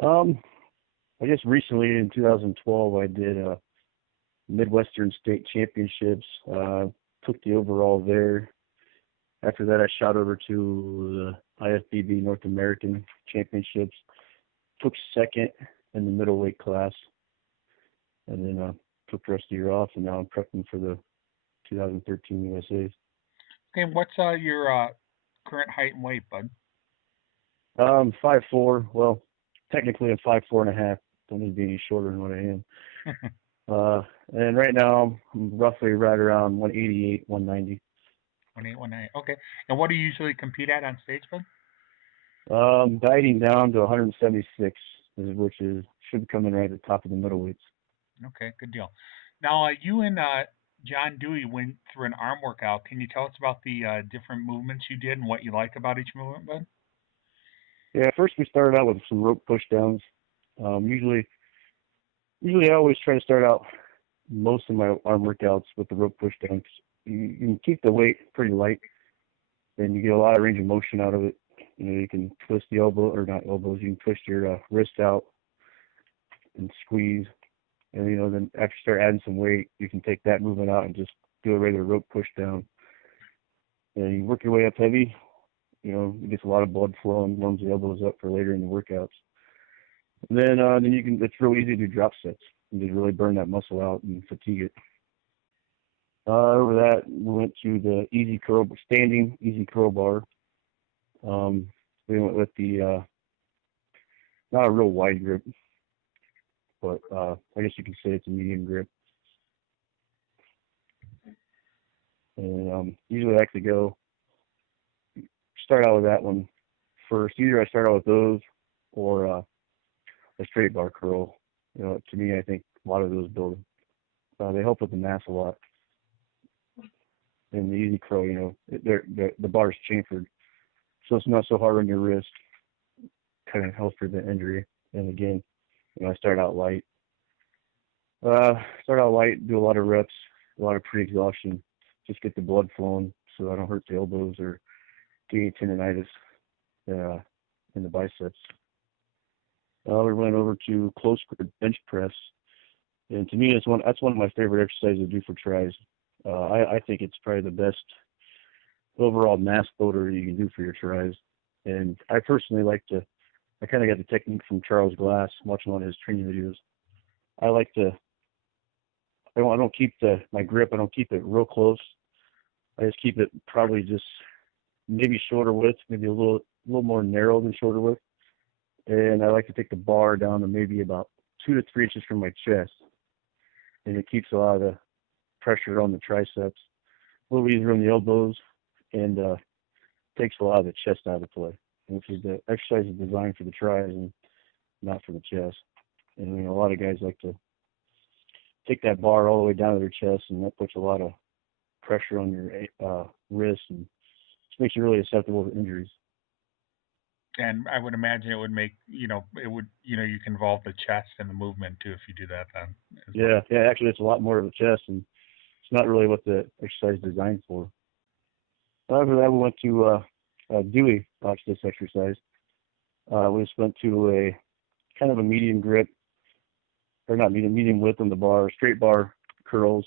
Um, I guess recently in 2012 I did Midwestern State Championships. Took the overall there. After that, I shot over to the IFBB North American Championships. Took second in the middleweight class, and then took the rest of the year off. And now I'm prepping for the 2013 USA's. Okay, what's your current height and weight, bud? 5'4". Well, technically I'm 5'4.5". Don't need to be any shorter than what I am. Uh, and right now I'm roughly right around 188, 190. 1.8, 1.9. Okay. And what do you usually compete at on stage, bud? Dieting down to 176, which is should come in right at the top of the middleweights. Okay, good deal. Now, you and John Dewey went through an arm workout. Can you tell us about the different movements you did and what you like about each movement, bud? Yeah, first we started out with some rope push downs. Usually I always try to start out most of my arm workouts with the rope push downs. You can keep the weight pretty light, and you get a lot of range of motion out of it. You can twist the elbow, or not elbows. You can twist your wrist out and squeeze, and then after you start adding some weight, you can take that movement out and just do a regular rope push down. And you work your way up heavy. It gets a lot of blood flow and warms the elbows up for later in the workouts. And then you can. It's real easy to do drop sets and just really burn that muscle out and fatigue it. Over that, we went to the standing easy curl bar. We went with the not a real wide grip, but I guess you can say it's a medium grip. And usually I like to start out with that one first. Either I start out with those or a straight bar curl. To me, I think a lot of those build. They help with the mass a lot. And the easy curl, the bar is chamfered, so it's not so hard on your wrist. Kind of helps prevent injury. And again, I start out light. Do a lot of reps, a lot of pre-exhaustion, just get the blood flowing so I don't hurt the elbows or get any tendonitis in the biceps. We went over to close grip bench press, and to me, that's one of my favorite exercises to do for tries. I think it's probably the best overall mass builder you can do for your tries. And I personally I kind of got the technique from Charles Glass, watching one of his training videos. I don't keep my grip, I don't keep it real close. I just keep it probably just maybe shoulder width, maybe a little more narrow than shoulder width. And I like to take the bar down to maybe about 2 to 3 inches from my chest. And it keeps a lot of the pressure on the triceps, a little easier on the elbows, and takes a lot of the chest out of the play, which is the exercise is designed for the tries and not for the chest. And a lot of guys like to take that bar all the way down to their chest, and that puts a lot of pressure on your wrist and just makes you really susceptible to injuries. And I would imagine it would make, you can involve the chest in the movement too if you do that then. Yeah, actually it's a lot more of the chest, and it's not really what the exercise is designed for. After that, we went to Dewey, watch this exercise. We just went to a kind of a medium grip, or not medium width on the bar, straight bar curls.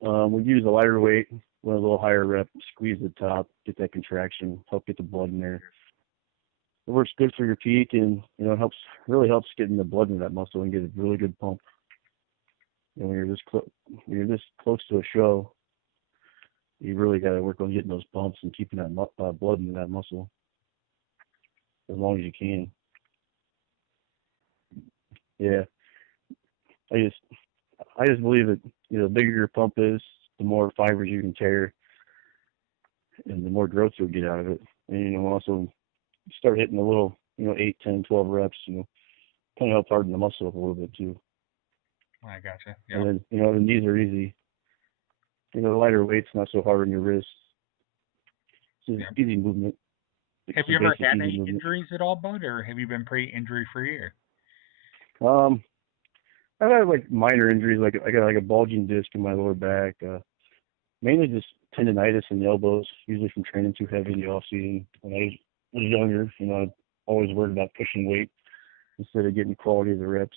We'd use a lighter weight, went a little higher rep, squeeze the top, get that contraction, help get the blood in there. It works good for your peak, and it really helps getting the blood into that muscle and get a really good pump. And when you're this close to a show, you really got to work on getting those pumps and keeping that blood into that muscle as long as you can. Yeah, I just believe that the bigger your pump is, the more fibers you can tear, and the more growth you'll get out of it. And also start hitting a little 8, 10, 12 reps. Kind of help harden the muscle up a little bit too. I gotcha. Yeah. And then the knees are easy. The lighter weight's not so hard on your wrists. It's just easy movement. Have you ever had any injuries at all, bud, or have you been pretty injury-free here? I've had like minor injuries, like I got like a bulging disc in my lower back. Mainly just tendonitis in the elbows, usually from training too heavy in the off season. When I was younger, I always worried about pushing weight. instead of getting quality of the reps.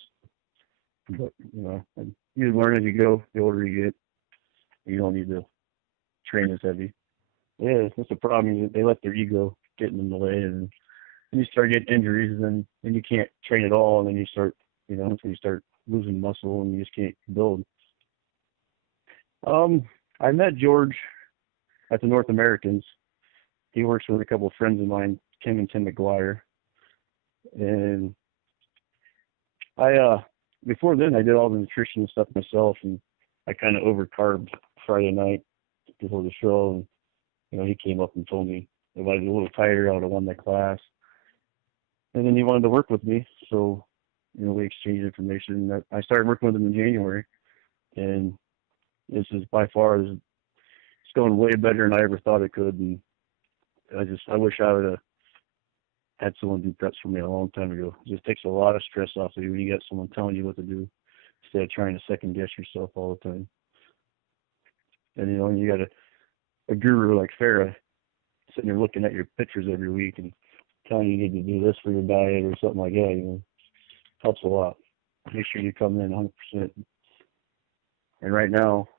But, and you learn as you go. The older you get, you don't need to train as heavy. Yeah, that's the problem. They let their ego get in the way, and then you start getting injuries, and then you can't train at all, and then you start, until you start losing muscle, and you just can't build. I met George at the North Americans. He works with a couple of friends of mine, Kim and Tim McGuire, and before then I did all the nutrition and stuff myself, and I kind of overcarbed Friday night before the show, and he came up and told me if I was a little tighter, I would have won that class. And then he wanted to work with me, so we exchanged information. I started working with him in January, and this is by far it's going way better than I ever thought it could. And I wish I would have had someone do preps for me a long time ago. It just takes a lot of stress off of you when you got someone telling you what to do instead of trying to second guess yourself all the time. And you got a guru like Farrah sitting there looking at your pictures every week and telling you need to do this for your diet or something like that, helps a lot. Make sure you come in 100%. And right now,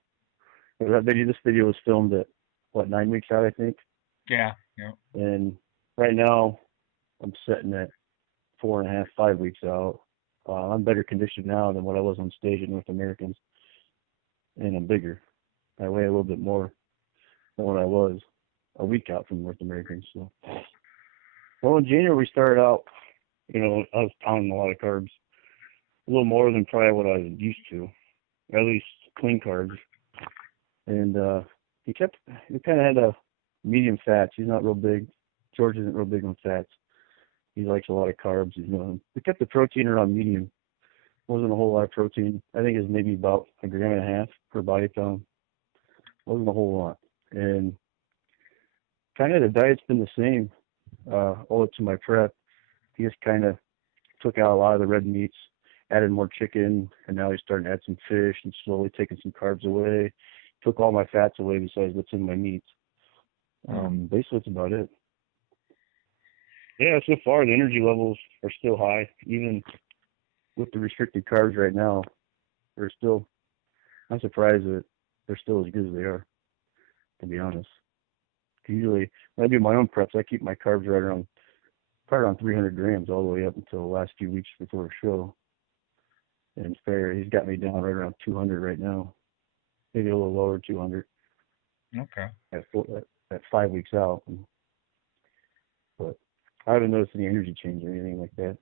this video was filmed at, 9 weeks out, I think? Yeah. And right now, I'm sitting at 4.5, 5 weeks out. I'm better conditioned now than what I was on stage at North Americans. And I'm bigger. I weigh a little bit more than what I was a week out from North Americans. So, well, in January we started out, I was pounding a lot of carbs, a little more than probably what I was used to, at least clean carbs. And he kind of had a medium fats. He's not real big. George isn't real big on fats. He likes a lot of carbs. We kept the protein around medium. Wasn't a whole lot of protein. I think it was maybe about 1.5 grams per body pound. Wasn't a whole lot. And kind of the diet's been the same all up to my prep. He just kind of took out a lot of the red meats, added more chicken, and now he's starting to add some fish and slowly taking some carbs away. Took all my fats away besides what's in my meats. Basically, that's about it. Yeah, so far the energy levels are still high, even with the restricted carbs right now. I'm surprised that they're still as good as they are, to be honest. Usually, when I do my own preps, I keep my carbs probably around 300 grams all the way up until the last few weeks before a show. And he's got me down right around 200 right now, maybe a little lower, 200. Okay. At 5 weeks out. But I haven't noticed any energy change or anything like that.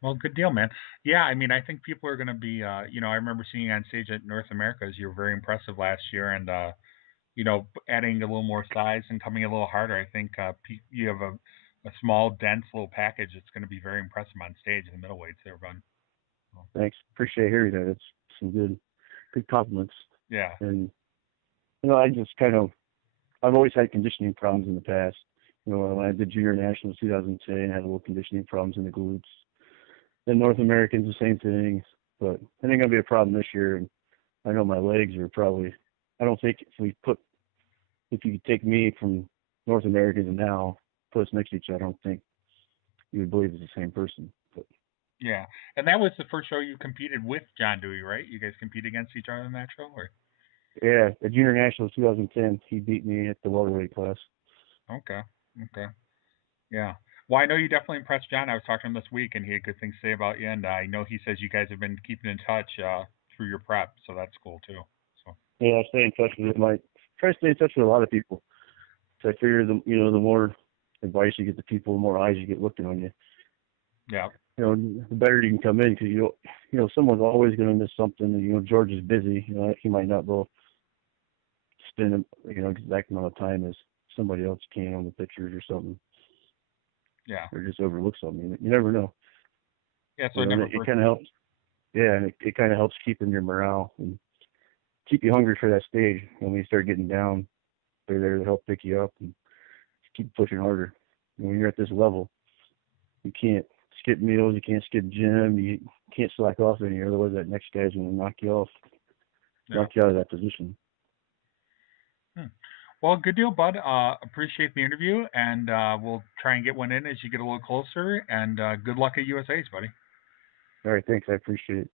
Well, good deal, man. Yeah, I mean, I think people are going to be, I remember seeing you on stage at North Americas. You were very impressive last year, and adding a little more size and coming a little harder. I think you have a small, dense little package that's going to be very impressive on stage in the middleweights there, bud. Thanks. Appreciate hearing that. It's some good compliments. Yeah. And, I just I've always had conditioning problems in the past. When I did Junior Nationals 2010, I had a little conditioning problems in the glutes. Then North Americans, the same thing. But I think it'll be a problem this year. And I know my legs are probably, I don't think if you could take me from North Americans and now put us next to each other, I don't think you would believe it's the same person. But yeah. And that was the first show you competed with John Dewey, right? You guys compete against each other in that show? Or? Yeah, at Junior Nationals 2010, he beat me at the welterweight class. Okay. Yeah. Well, I know you definitely impressed John. I was talking to him this week, and he had good things to say about you. And I know he says you guys have been keeping in touch through your prep, so that's cool too. So. Yeah, I stay in touch with him. I try to stay in touch with a lot of people. So I figure the more advice you get to people, the more eyes you get looking on you. Yeah. The better you can come in, because someone's always going to miss something. And, George is busy. He might not go spend exact amount of time as somebody else can on the pictures or something. Yeah. Or just overlook something. You never know. Yeah. So it kind of helps. Yeah, and it kind of helps keeping your morale and keep you hungry for that stage. When you start getting down, they're there to help pick you up and keep pushing harder. When you're at this level, you can't skip meals, you can't skip gym, you can't slack off any, otherwise that next guy's going to knock you out of that position. Well, good deal, bud. Appreciate the interview, and we'll try and get one in as you get a little closer. And good luck at USA's, buddy. All right, thanks. I appreciate it.